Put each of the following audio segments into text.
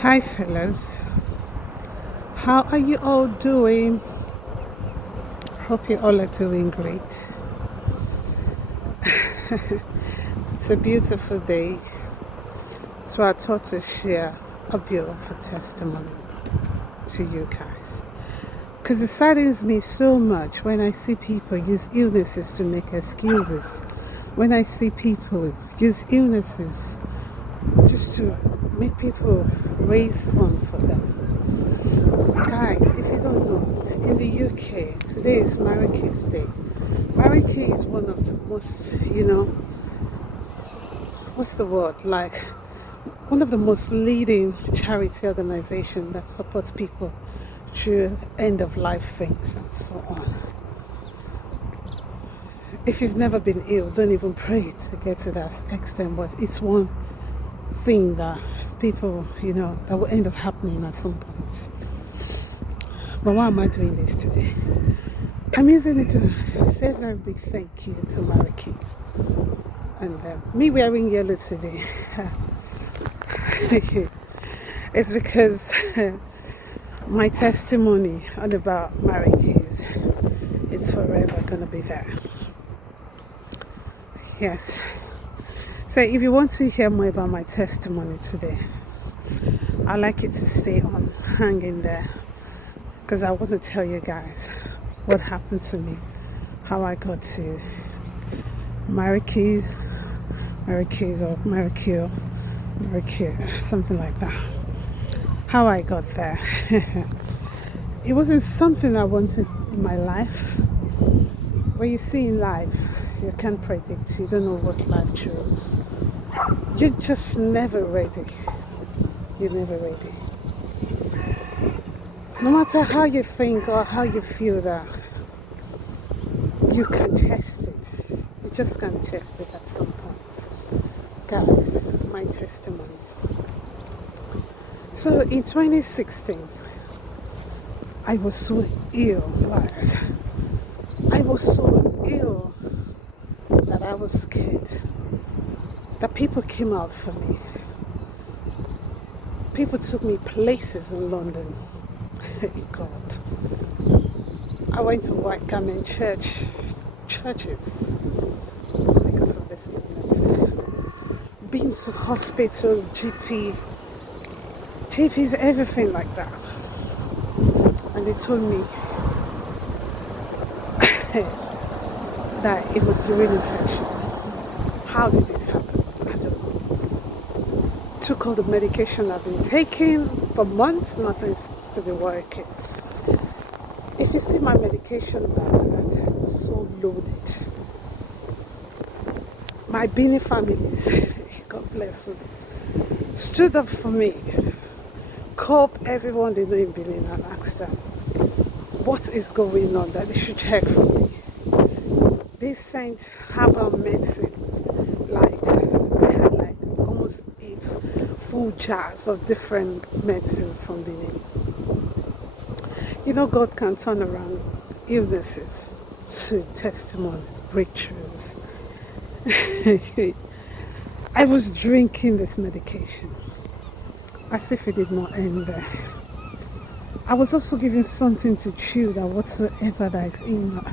Hi, fellas. How are you all doing? Hope you all are doing great. It's a beautiful day, so I thought to share a beautiful testimony to you guys. Because it saddens me so much when I see people use illnesses to make excuses. When I see people use illnesses just to make people raise fund for them. Guys, if you don't know, in the UK, today is Marrakesh Day. Marrakesh is one of the most, what's the word? Like, one of the most leading charity organizations that supports people through end of life things and so on. If you've never been ill, don't even pray to get to that extent, but it's one thing that people, that will end up happening at some point. But why am I doing this today? I'm using it to say a very big thank you to Marrakesh. And me wearing yellow today, it's because my testimony on about Marrakesh is forever going to be there. Yes. So if you want to hear more about my testimony today, I'd like you to stay on, hang in there, because I want to tell you guys what happened to me, how I got to Marrakesh, something like that. How I got there. It wasn't something I wanted in my life. When you see in life, you can't predict. You don't know what life chose. You're just never ready. You're never ready. No matter how you think or how you feel that you can test it. You just can't test it at some point. Guys, my testimony. So in 2016, I was so ill. I was so ill that I was scared. That people came out for me. People took me places in London. God. I went to white garment churches because of this illness. Been to hospitals, GPs, everything like that. And they told me that it was urine infection. How did this happen? I don't know. Took all the medication I've been taking for months, nothing seems to be working. If you see my medication bag at that time, was so loaded. My Bini families, God bless them, stood up for me, called everyone they know in Benin and asked them what is going on, that they should check for me. They sent herbal medicines, they had almost 8 full jars of different medicine from Benin. God can turn around illnesses to testimonies, breakthroughs. I was drinking this medication as if it did not end there. I was also given something to chew that whatsoever that is in there.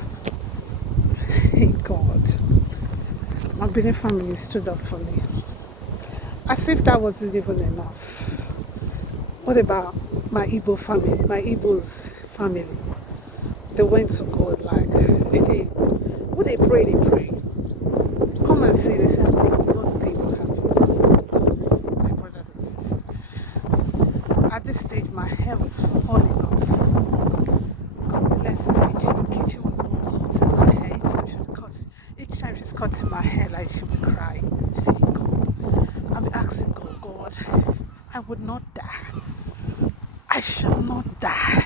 Hey God, my Benin family stood up for me. As if that wasn't even enough. What about my Igbo family, my Igbo's family? They went to God hey, when they pray. Come and see this happening. Nothing will happen to me. My brothers and sisters. At this stage, my hair was falling off. God bless the kitchen. Kitchen was all cutting my hair. Each time she's cutting my hair, like she'll be crying. God. I'll be asking God, I would not die. I shall not die.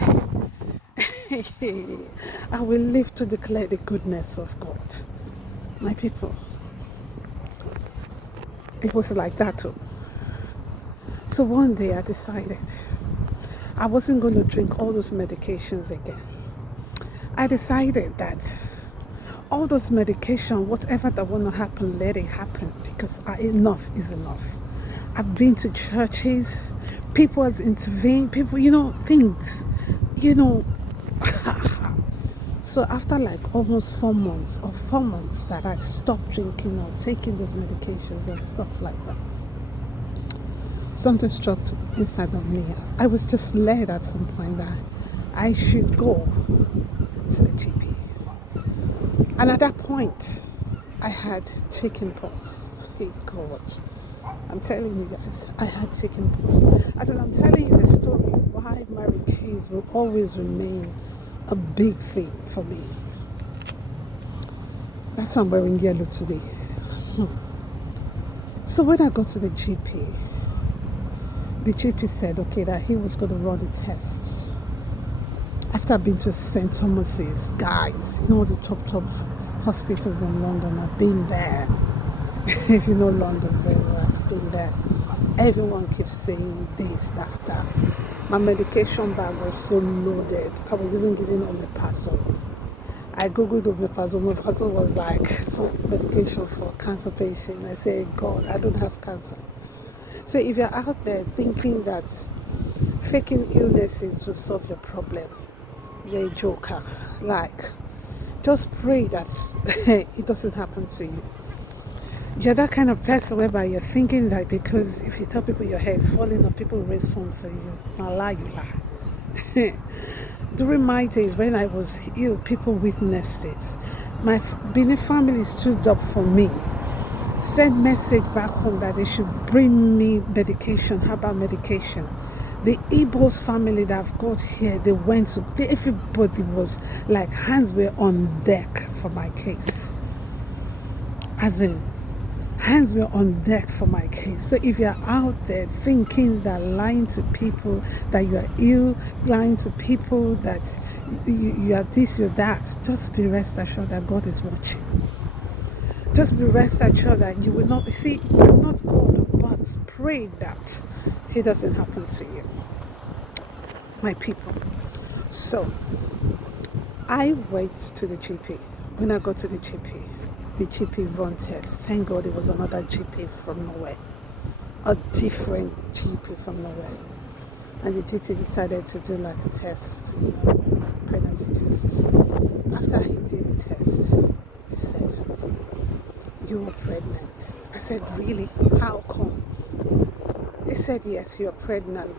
I will live to declare the goodness of God. My people, it was like that too. So one day I decided I wasn't going to drink all those medications again. I decided that all those medications, whatever that want to happen, let it happen, because enough is enough. I've been to churches, People has intervened, people, things, you know. So after like almost 4 months that I stopped drinking or taking those medications and stuff like that, something struck inside of me. I was just led at some point that I should go to the GP. And at that point, I had chicken pox. Hey God, I'm telling you guys, I had chicken pox. As in, I'm telling you the story why Mary Keys will always remain a big thing for me. That's why I'm wearing yellow today. So when I got to the GP said, okay, that he was going to run the tests. After I've been to St. Thomas's, guys, the top hospitals in London, I've been there. If you know London very well, I've been there. Everyone keeps saying this, that. My medication bag was so loaded. I was even given omeprazole. I googled omeprazole. Omeprazole was like some medication for cancer patients. I said, God, I don't have cancer. So if you're out there thinking that faking illnesses will solve your problem, you're a joker. Like, just pray that it doesn't happen to you. You're that kind of person whereby you're thinking that because if you tell people your hair is falling off, people will raise phone for you. Now lie, you lie. During my days when I was ill, people witnessed it. My Benin family stood up for me, sent message back home that they should bring me medication, herbal medication. The Igbos family that I've got here, they went to, everybody was like, hands were on deck for my case. As in, hands were on deck for my case. So if you're out there thinking that lying to people that you are ill, lying to people that you are this, you're that, just be rest assured that God is watching. Just be rest assured that you will not, see, I'm not God, but pray that it doesn't happen to you, my people. So I went to the GP. When I got to the GP run test. Thank God it was another GP from nowhere. A different GP from nowhere. And the GP decided to do like a test, pregnancy test. After he did the test, he said to me, "You are pregnant." I said, "Really? How come?" He said, "Yes, you're pregnant."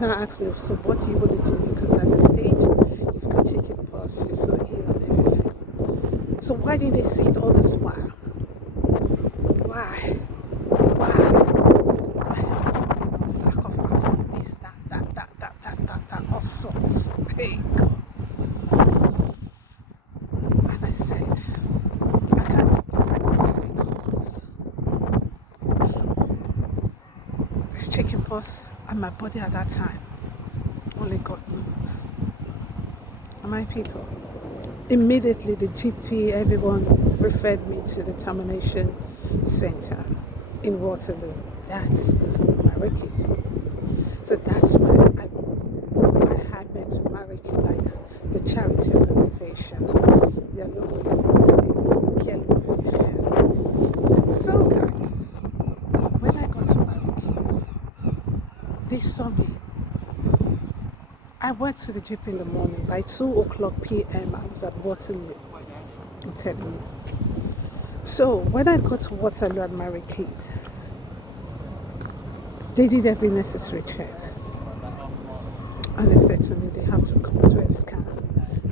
Now asked me, "So what are you going to do?" Because at the stage, you've got chicken pox, you're so ill and everything. So why didn't they see it all this while? Why? My hair was falling off, lack of iron, this, that, all sorts. Hey, God. And I said, I can't keep the pregnancy because there's chicken pox and my body at that time. Only God knows. And my people, immediately the GP, everyone referred me to the termination center in Waterloo. That's Mariki. So that's where I had met Mariki, like the charity organization. Their logo is this yellow. So guys, when I got to Mariki's, they saw me. I went to the GP in the morning. By 2:00 p.m. I was at Waterloo. I'm telling you. So when I got to Waterloo at Mariki's, they did every necessary check. And they said to me, they have to go to a scan.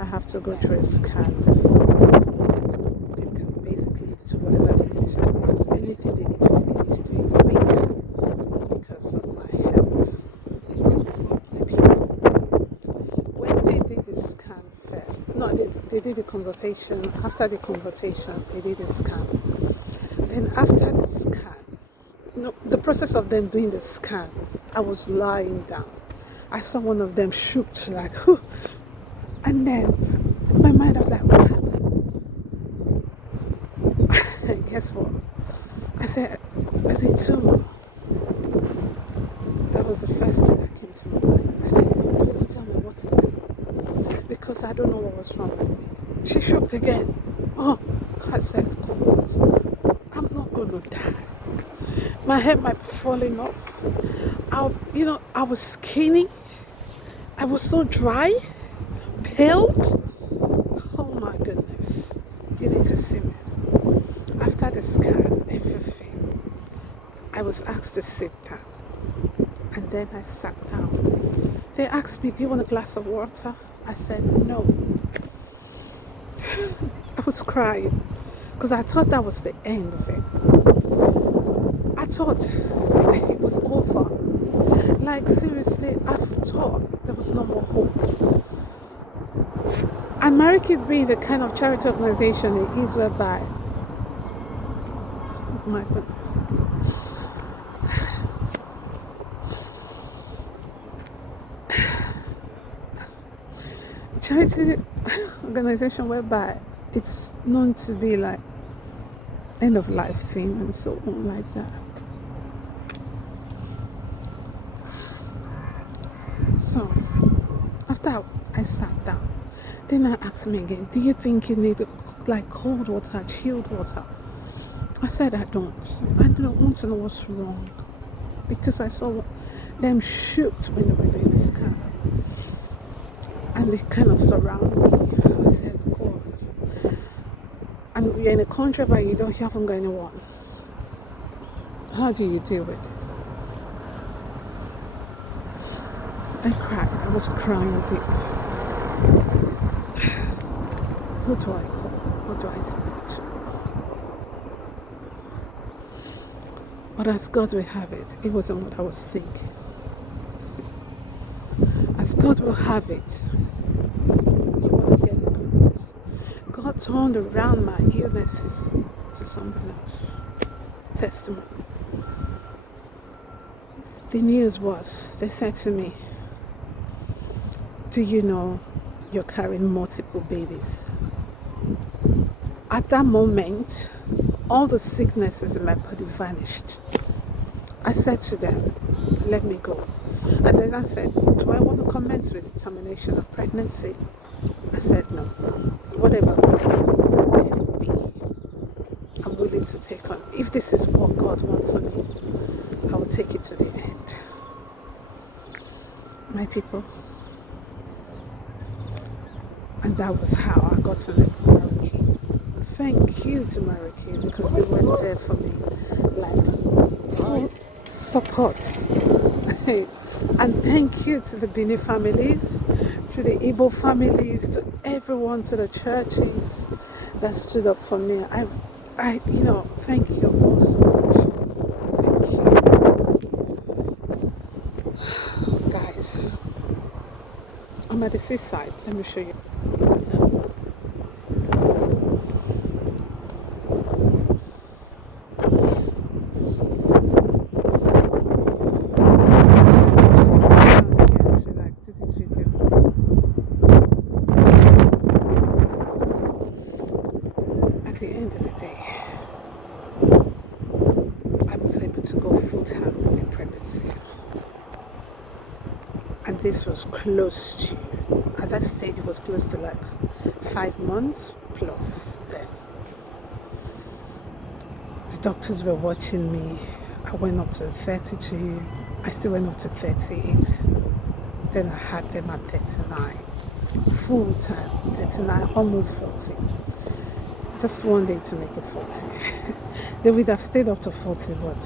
I have to go through a scan before they can basically do whatever they need to do. Because anything they need to do it quick because of my health. My people. When they did the scan first, no, they did the consultation. After the consultation, they did the scan. Then after the scan, the process of them doing the scan, I was lying down. I saw one of them shook like, whew. And then my mind was like, what happened? And guess what? I said, is it tumor? That was the first thing that came to my mind. I said, no, please tell me, what is it? Because I don't know what was wrong with me. She shook again. Oh, I said, God, I'm not going to die. My head might be falling off. I was skinny. I was so dry, pale. Oh my goodness. You need to see me. After the scan, everything, I was asked to sit down. And then I sat down. They asked me, do you want a glass of water? I said no. I was crying because I thought that was the end of it. I thought it was over. Like seriously, I thought there was no more hope. And Mary Kids being the kind of charity organization it is, whereby, oh my goodness, charity organization whereby it's known to be like end of life thing and so on like that. So after I sat down, then I asked me again, do you think you need like cold water, chilled water? I said I don't want to know what's wrong, because I saw them shook when they were doing the scan. And they kind of surround me. I said, God. And we're in a country where you haven't got anyone. How do you deal with this? I cried. I was crying deep. Who do I call? What do I speak to? But as God will have it, it wasn't what I was thinking. As God will have it, you want to hear the good news. God turned around my illnesses to something else. Testimony. The news was, they said to me, do you know you're carrying multiple babies? At that moment, all the sicknesses in my body vanished. I said to them, let me go. And then I said, do I want to commence with the termination of pregnancy? I said no. Whatever, let it be. I'm willing to take on. If this is what God wants for me, I will take it to the end. My people. And that was how I got to live Mary Kay. Thank you to Mary Kay, because they went there for me. Like, full support. And thank you to the Bini families, to the Igbo families, to everyone, to the churches that stood up for me. Thank you all so much. Thank you. Guys, I'm at the seaside. Let me show you. This is it. At the end of the day, I was able to go full-time with the pregnancy. And this was close to, at that stage it was close to like 5 months plus then. The doctors were watching me. I went up to 32. I still went up to 38. Then I had them at 39. Full time, 39, almost 40. Just one day to make it 40. They would have stayed up to 40, but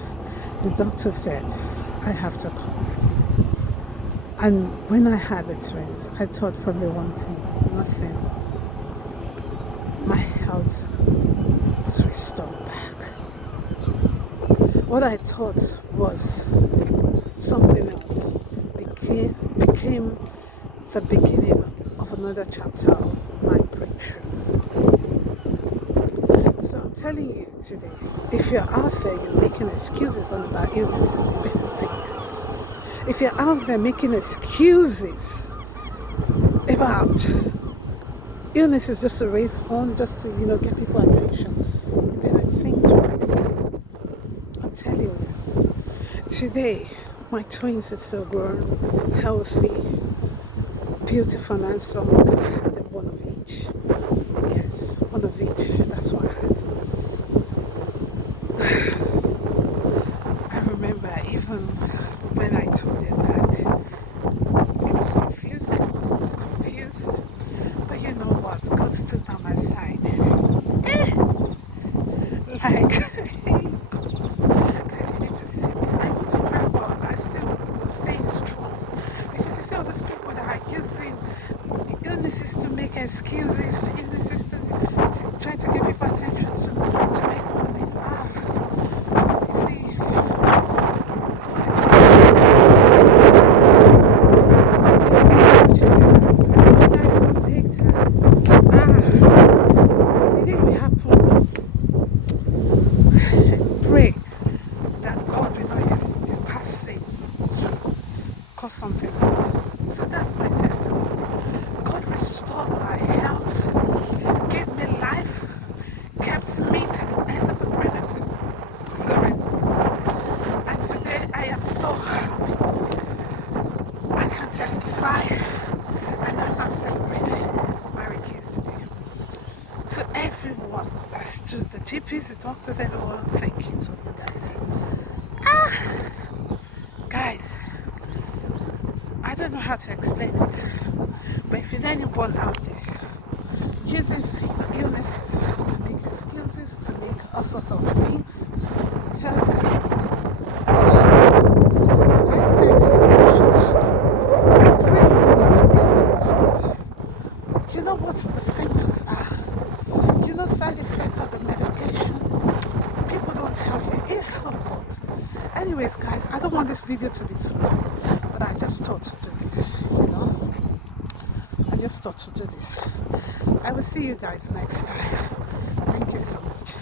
the doctor said, I have to come. And when I had the twins, I thought probably one thing, nothing. My health was restored back. What I thought was something else became the beginning of another chapter of my breakthrough. So I'm telling you today, if you're out there, you're making excuses on about illnesses, you better think. If you're out there making excuses about illnesses just to raise funds, just to, get people attention, you better think twice. I'm telling you. Today, my twins are so grown, healthy, beautiful and handsome, because I had them one of each. Yes, one of each. That's what I had. I remember even tell those people that are using illnesses to make excuses, illnesses to try to give people attention to make money. You see, God is did it will happen? Pray that God will not use the past sins to cause something else. So that's my testimony. God restored my health, gave me life, kept me to the end of the pregnancy. Sorry. And today I am so happy. I can testify, and that's why I'm celebrating Mary Keys today. To everyone that stood, the GPs, the doctors, everyone, thank you to you guys. Guys, I don't know how to explain it, but if you know anyone out there using illnesses to make excuses, to make all sorts of things, tell them to stop. And I said you should stop. Pray you don't experience all these things. You know what the symptoms are. You know side effects of the medication. People don't tell you. It helped. Anyways, guys, I don't want this video to be too long, but I just thought to do this, you know. I just thought to do this. I will see you guys next time. Thank you so much.